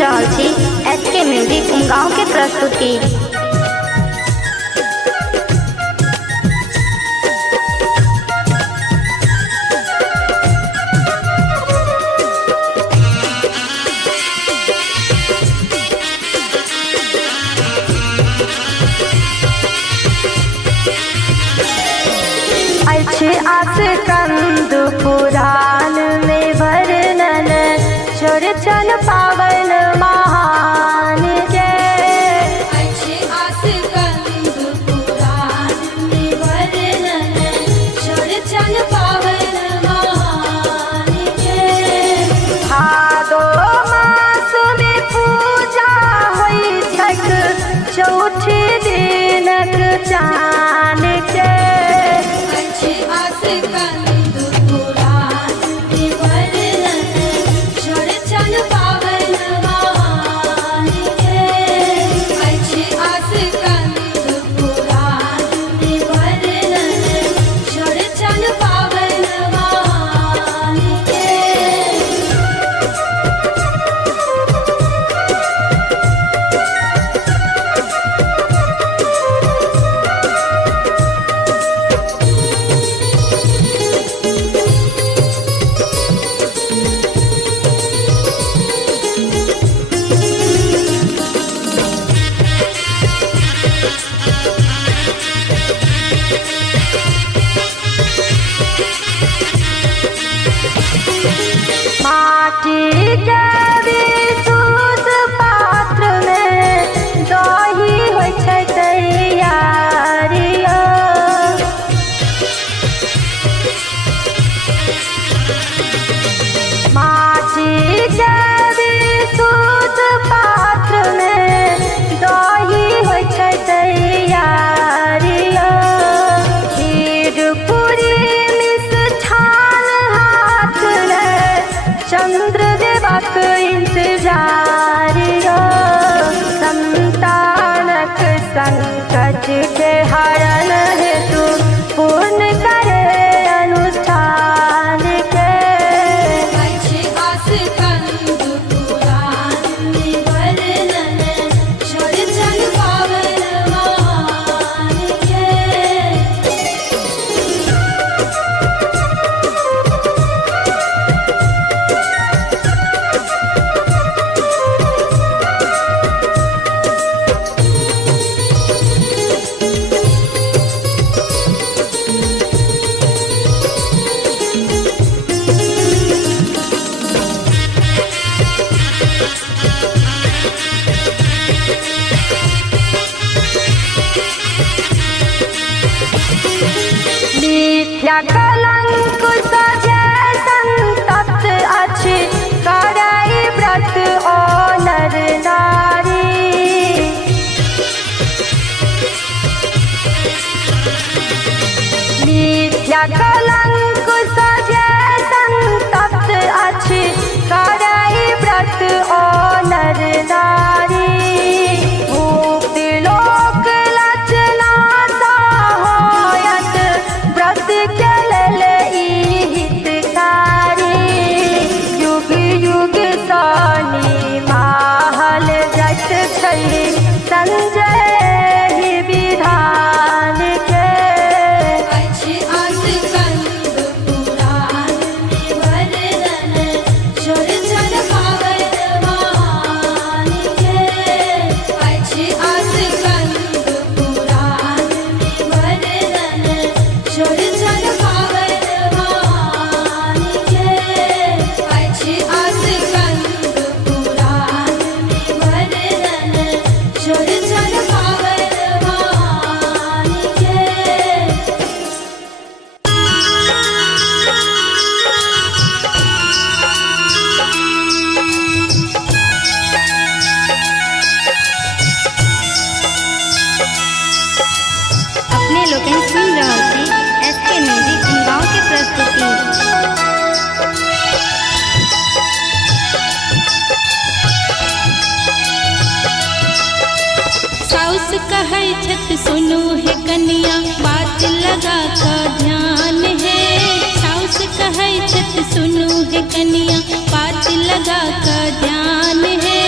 रहल छी SK music गाँव के प्रस्तुति। अच्छे आस कंद पुराण में वर्णन चौरचन पावन महान जय। अच्छे आस कंद पुराण में वर्णन चौरचन पावन महान जय। भादो मास में पूजा हुई छठ चौथे दिनक चान के। अच्छे आस कंद पुराण में वर्णन चौरचन पावन महान जय। अच्छे आस कंद पुराण में वर्णन चौरचन पावन महान जय। माटी के विशुद्ध पात्र में दही होइ छै तैयारिया। माटी के विशुद्ध पात्र में दही होइ छै तैयारिया। खीर पूरी मिष्ठान हाथ में चंद्र देवक इंतजार यो। संतानक संकट के हरण हेतु पूर्ण करे अनुष्ठान के। अच्छे आस कंद पुराण में वर्णन चौरचन पावन महान जय। मिथ्या कलंक सजे संतप्त अछि करई व्रत ओ नर नारी। मिथ्या कलंक सजे संतप्त अछि करई व्रत ओ नर नारी। मुक्ति लोक लचना होयत व्रत के लेल ई हितकारी। युग युग सानी महल जट छै संजय ही विधान के। अच्छे आस कंद पुराण में वर्णन चौरचन पावन महान जय। अच्छे आस कंद पुराण में वर्णन चौरचन पावन महान जय। अच्छे आस कंद पुराण में वर्णन चौरचन पावन महान जय। अपने लोगन सुन रहल छी SK म्यूजिक गाँव के प्रस्तुति। साउस कहै छथ सुनू हे कनिया बात लगा का ध्यान है। साउस कहै छथ सुनू हे कनिया बात लगा का ध्यान है।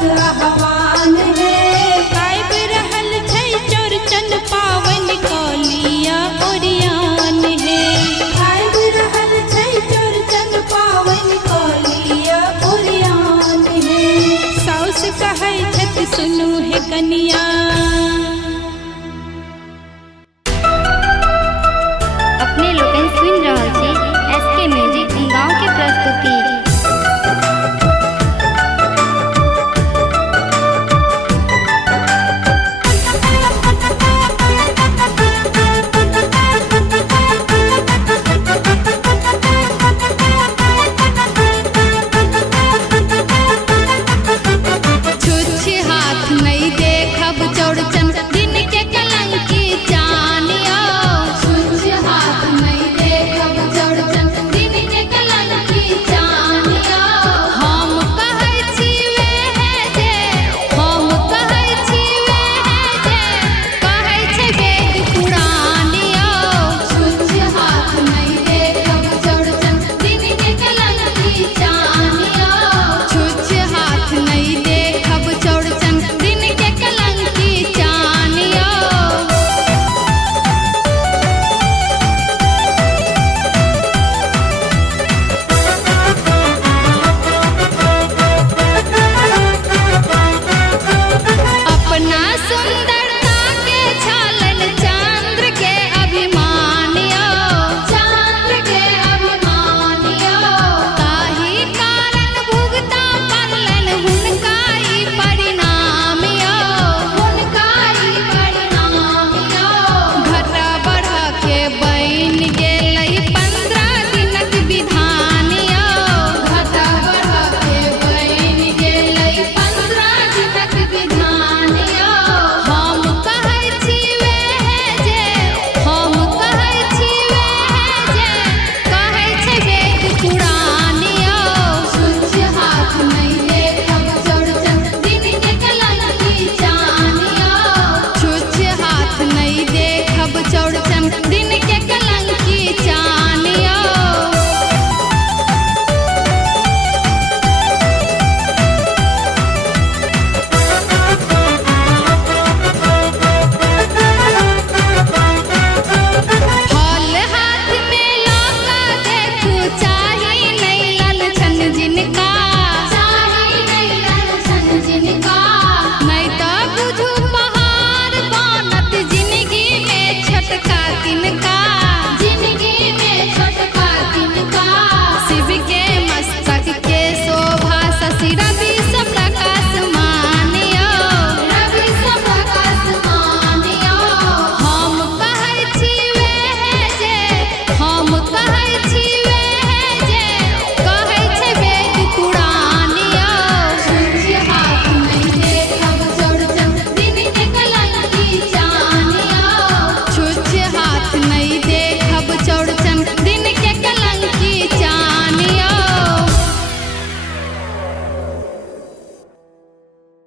पूर्वक आह्वान है। आइब रहल छै चौरचन पावन कलिया ओरियान है। आइब रहल छै चौरचन पावन कलिया ओरियान है। साउस कहै छथि सुनू हे कनिया